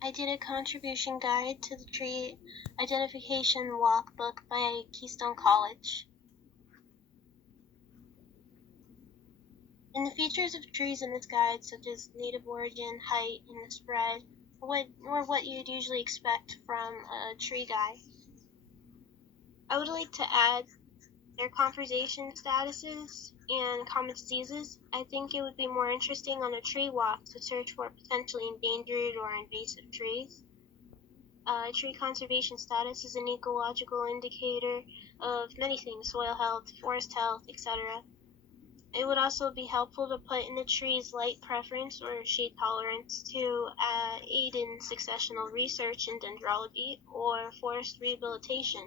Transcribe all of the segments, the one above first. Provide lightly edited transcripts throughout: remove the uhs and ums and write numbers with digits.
I did a contribution guide to the tree identification walk book by Keystone College. And the features of trees in this guide, such as native origin, height, and the spread, were what you'd usually expect from a tree guide. I would like to add their conservation statuses and common diseases. I think it would be more interesting on a tree walk to search for potentially endangered or invasive trees. Tree conservation status is an ecological indicator of many things: soil health, forest health, etc. It would also be helpful to put in the tree's light preference or shade tolerance to aid in successional research in dendrology or forest rehabilitation.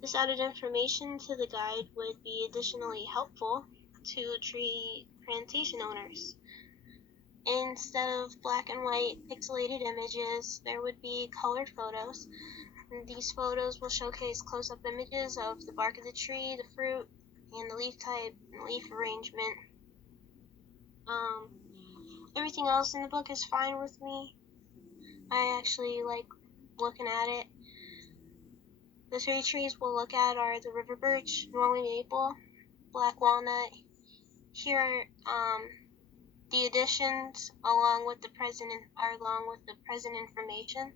This added information to the guide would be additionally helpful to tree plantation owners. Instead of black and white pixelated images, there would be colored photos. These photos will showcase close-up images of the bark of the tree, the fruit, and the leaf type and leaf arrangement. Everything else in the book is fine with me. I actually like looking at it. The 3 trees we'll look at are the river birch, Norway maple, black walnut. Here the additions along with the present information.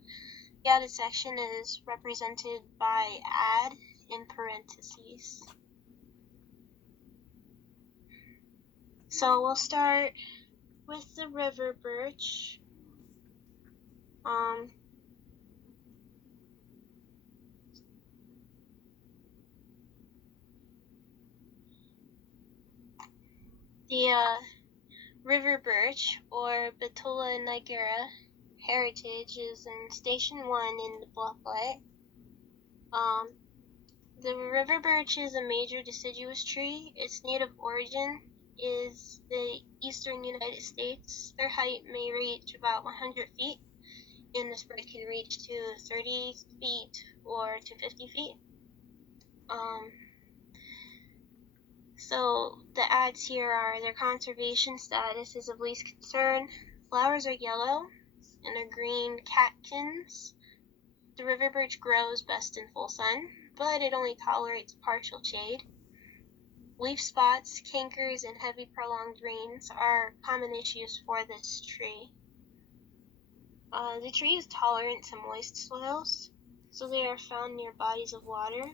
The added section is represented by add in parentheses. So we'll start with the river birch. The river birch, or Betula nigera heritage, is in Station 1 in the booklet. The river birch is a major deciduous tree. Its native origin is the eastern United States. Their height may reach about 100 feet, and the spread can reach to 30 feet or to 50 feet. So the adds here are their conservation status is of least concern. Flowers are yellow and are green catkins. The river birch grows best in full sun, but it only tolerates partial shade. Leaf spots, cankers, and heavy prolonged rains are common issues for this tree. The tree is tolerant to moist soils, so they are found near bodies of water.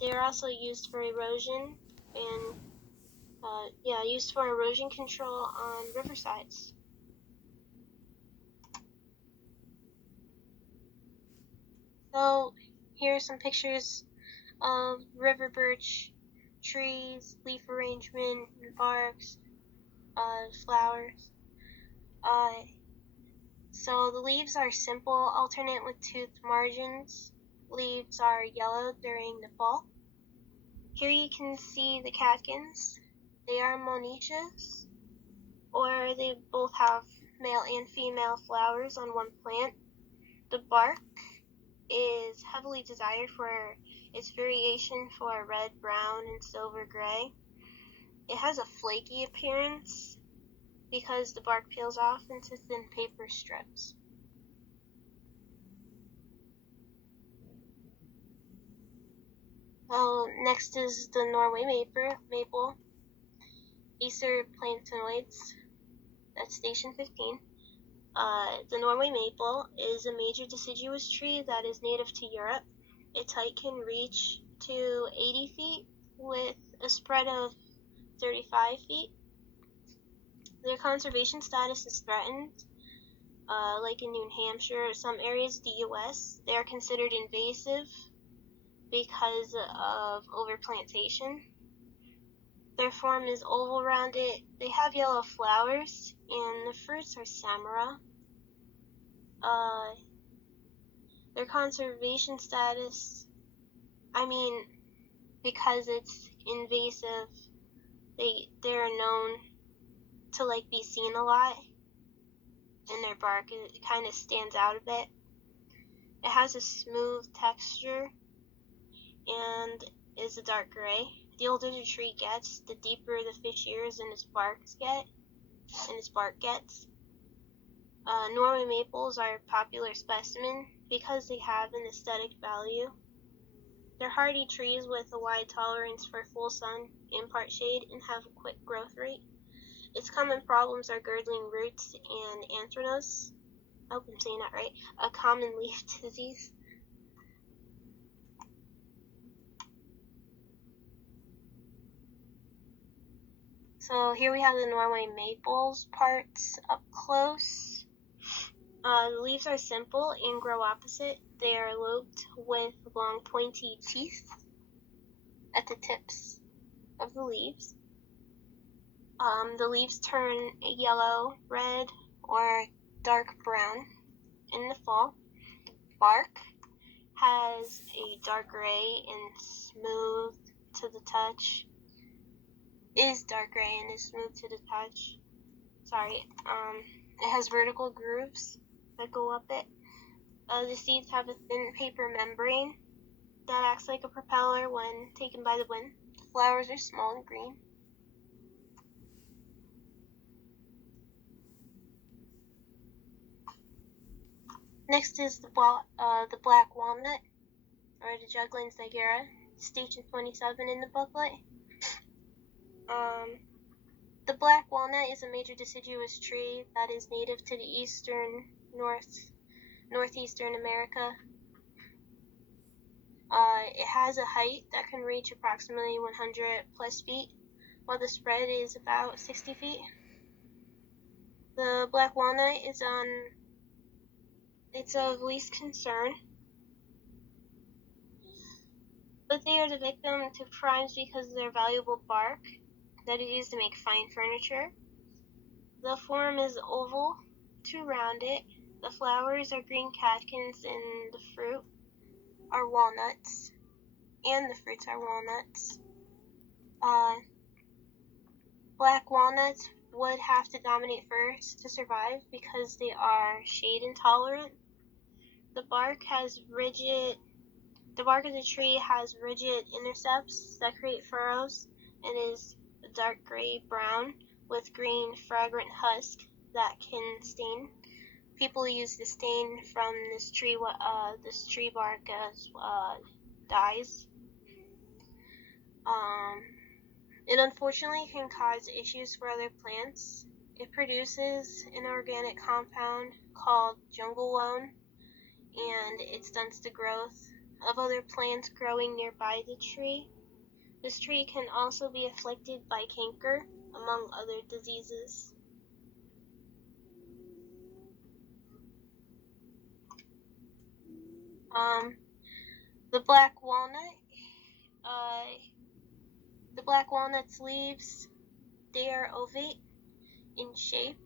They are also used for erosion and used for erosion control on riversides. So here are some pictures of river birch trees, leaf arrangement, barks, flowers. So the leaves are simple, alternate with toothed margins. Leaves are yellow during the fall. Here you can see the catkins. They are monoecious, or they both have male and female flowers on one plant. The bark is heavily desired for its variation for red, brown, and silver gray. It has a flaky appearance because the bark peels off into thin paper strips. Next is the Norway maple. Acer plantoides. That's Station 15. The Norway maple is a major deciduous tree that is native to Europe. Its height can reach to 80 feet with a spread of 35 feet. Their conservation status is threatened, like in New Hampshire or some areas of the U.S. They are considered invasive because of overplantation. Their form is oval-rounded. They have yellow flowers, and the fruits are samara. Their conservation status, because it's invasive, they're known to be seen a lot, and their bark kind of stands out a bit. It has a smooth texture and is a dark gray. The older the tree gets, the deeper the fish ears and its bark gets. Norway maples are a popular specimen because they have an aesthetic value. They're hardy trees with a wide tolerance for full sun and part shade and have a quick growth rate. Its common problems are girdling roots and anthracnose. I hope I'm saying that right. A common leaf disease. So here we have the Norway maples parts up close. The leaves are simple and grow opposite. They are lobed with long pointy teeth at the tips of the leaves. The leaves turn yellow, red, or dark brown in the fall. Bark has a dark gray and smooth to the touch. Is dark gray and is smooth to the touch. It has vertical grooves that go up it. The seeds have a thin paper membrane that acts like a propeller when taken by the wind. The flowers are small and green. Next is the black walnut, or the Juglans nigra, station 27 in the booklet. The black walnut is a major deciduous tree that is native to the northeastern America. It has a height that can reach approximately 100 plus feet, while the spread is about 60 feet. The black walnut it's of least concern, but they are the victim to crimes because of their valuable bark that is used to make fine furniture. The form is oval to rounded. The flowers are green catkins and the fruit are walnuts. And the fruits are walnuts. Black walnuts would have to dominate first to survive because they are shade intolerant. The bark of the tree has rigid intercepts that create furrows and is dark gray-brown with green fragrant husk that can stain. People use the stain from this tree bark as dyes. It unfortunately can cause issues for other plants. It produces an organic compound called junglewoad, and it stunts the growth of other plants growing nearby the tree. This tree can also be afflicted by canker, among other diseases. The black walnut's leaves, they are ovate in shape,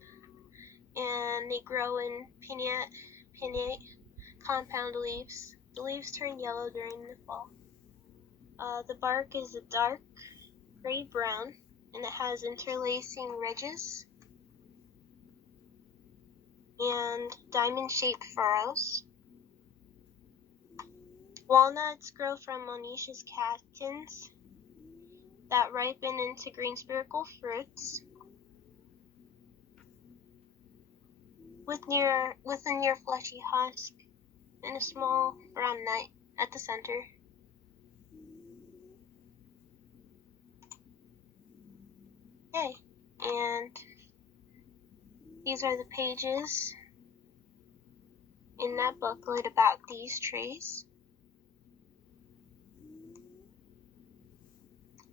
and they grow in pinnate compound leaves. The leaves turn yellow during the fall. The bark is a dark gray-brown, and it has interlacing ridges and diamond-shaped furrows. Walnuts grow from monoecious catkins that ripen into green spherical fruits with a near fleshy husk and a small brown nut at the center. Okay, and these are the pages in that booklet about these trees.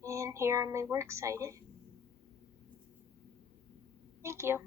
And here are my works cited. Thank you.